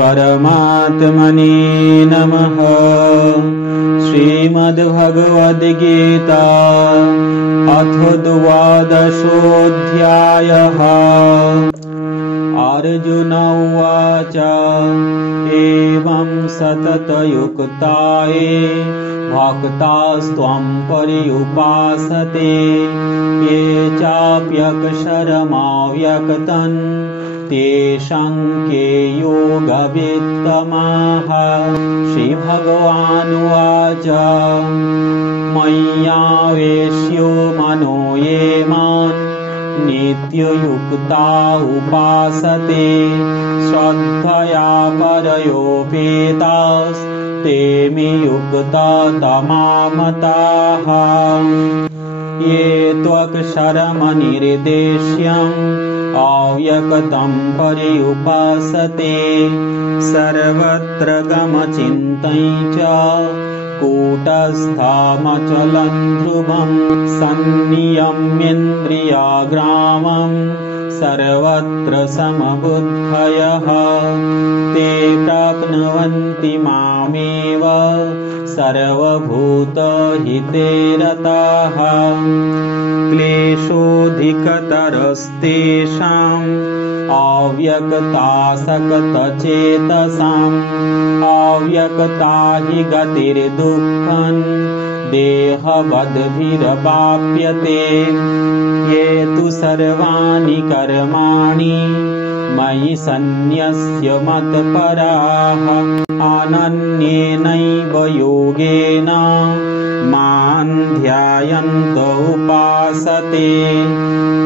परमात्मने नमः। श्रीमद्भगवद्गीता अथ द्वादशोऽध्यायः। अर्जुन उवाच एवं सततयुक्ताये भक्तास्त्वं पर्युपासते ये चाप्यक्षरमव्यक्तं तेषां के योगवित्तमाः। श्रीभगवानुवाच मय्यावेश्यो मनो ये मां नित्ययुक्ता उपासते श्रद्धया परयोपेतास्ते मे युक्ततमा मताः। ये त्वक्षरमनिर्देश्यम् अव्यक्तं पर्युपासते सर्वत्र गमचिन्तं च कूटस्थमचलं ध्रुवं सन्नियम्येन्द्रियग्रामं सर्वत्र समबुद्धयः ते प्राप्नुवन्ति मामेव सर्वभूतहिते रताः। क्लेशोऽधिकतरस्तेषाम् अव्यक्तासक्तचेतसाम् अव्यक्ता हि गतिर्दुःखं देहवद्भिरवाप्यते। ये तु सर्वाणि कर्माणि मयि सन्न्यस्य मत्पराः अनन्येनैव योगेन मां ध्यायन्त उपासते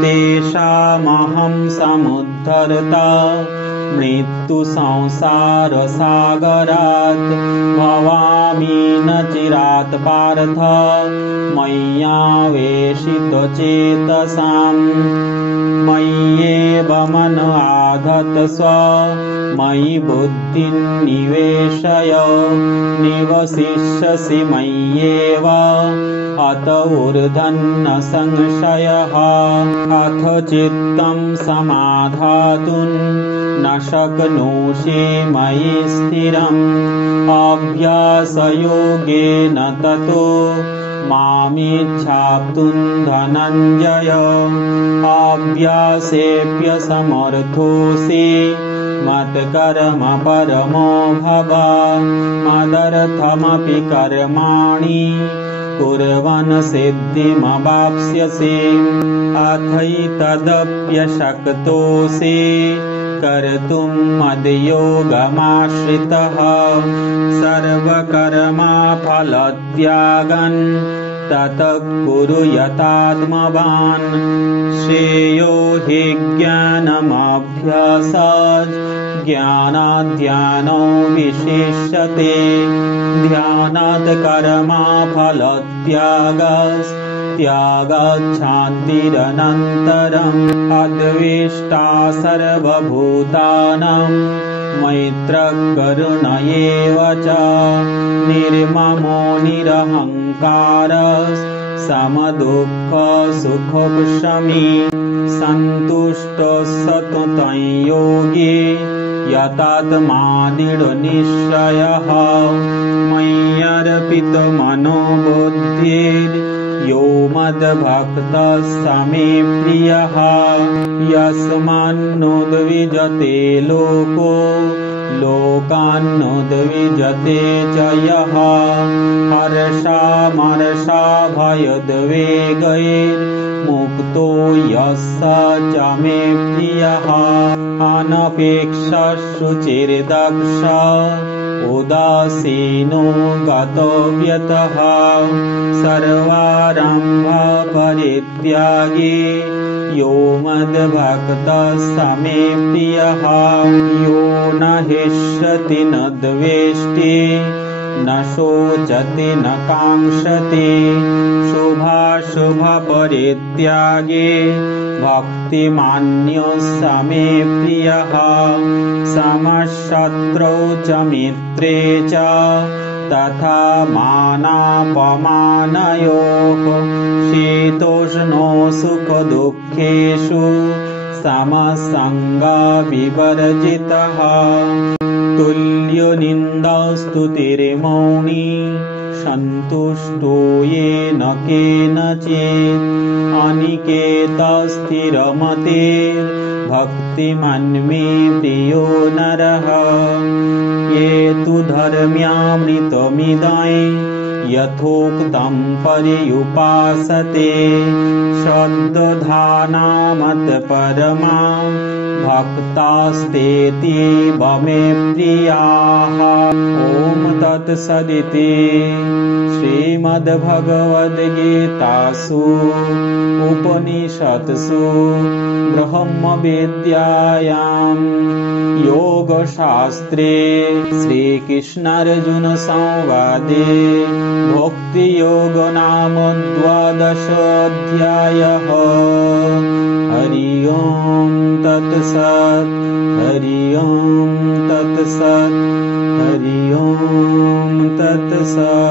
तेषामहं समुद्धर्ता मृत्युसंसारसागरात् भवामि न चिरात् पार्थ मय्यावेशितचेतसाम्। मय्येव मन आधत्स्व मयि बुद्धिं निवेशय निवसिष्यसि मय्येव अत ऊर्ध्वं न संशयः। अथ चित्तं समाधातुं न शक्नोषि मयि स्थिरम् अभ्यासयोगेन ततो मामिच्छाप्तुं धनञ्जय। अभ्यासेऽप्यसमर्थोऽसि मत्कर्म परमो भव मदर्थमपि कर्माणि कुर्वन् सिद्धिमवाप्स्यसि। अथैतदप्यशक्तोऽसि कर्तुं मद्योगमाश्रितः सर्वकर्मफलत्यागं ततः कुरु यतात्मवान्। श्रेयो हि ज्ञानमभ्यासात् ज्ञानाद् विशिष्यते ध्यानात् कर्मफलत्यागात् शान्तिरनन्तरम्। अद्वेष्टा सर्वभूतानां मैत्रः करुण एव च निर्ममो निरहङ्कारः समदुःखसुखक्षमी सन्तुष्टः सततं योगी यतात्मा दृढनिश्चयः। मय्यर्पितमनो बुद्धिर्यो मद्भक्तः स मे प्रियः। यस्मान्नुद्विजते लोको लोकान्नुद्विजते च यः हर्षामर्षाभयद्वेगैर्मुक्तो यः स च मे प्रियः। अनपेक्षशुचिर्दक्षः उदासीनो गतव्यतः सर्वारम्भपरित्यागी यो मद्भक्तः स मे प्रियः। यो न हृष्यति न द्वेष्टि न शोचति न काङ्क्षति शुभाशुभपरित्यागी भक्तिमान्यो स मे प्रियः। समशत्रौ च मित्रे च तथा मानापमानयोः शीतोष्णो सुखदुःखेषु समसङ्गविवर्जितः। तुल्यनिन्दास्तुतिर्मौनी सन्तुष्टो येन केनचित् अनिकेतस्थिरमतेर्भक्तिमान् मे प्रियो नरः ये तु धर्म्यामृतमिदं यथोक्तं पर्युपासते श्रद्धानामत्परमा भक्तास्तेतीव मे प्रियाः। ॐ तत्सदिति श्रीमद्भगवद्गीतासु उपनिषत्सु ब्रह्मविद्यायां योगशास्त्रे श्रीकृष्णार्जुनसंवादे भक्तियोगो नाम 12अध्यायः। हरि ओं तत्सत् हरि ओं तत्सत् हरि ओं तत्सत्।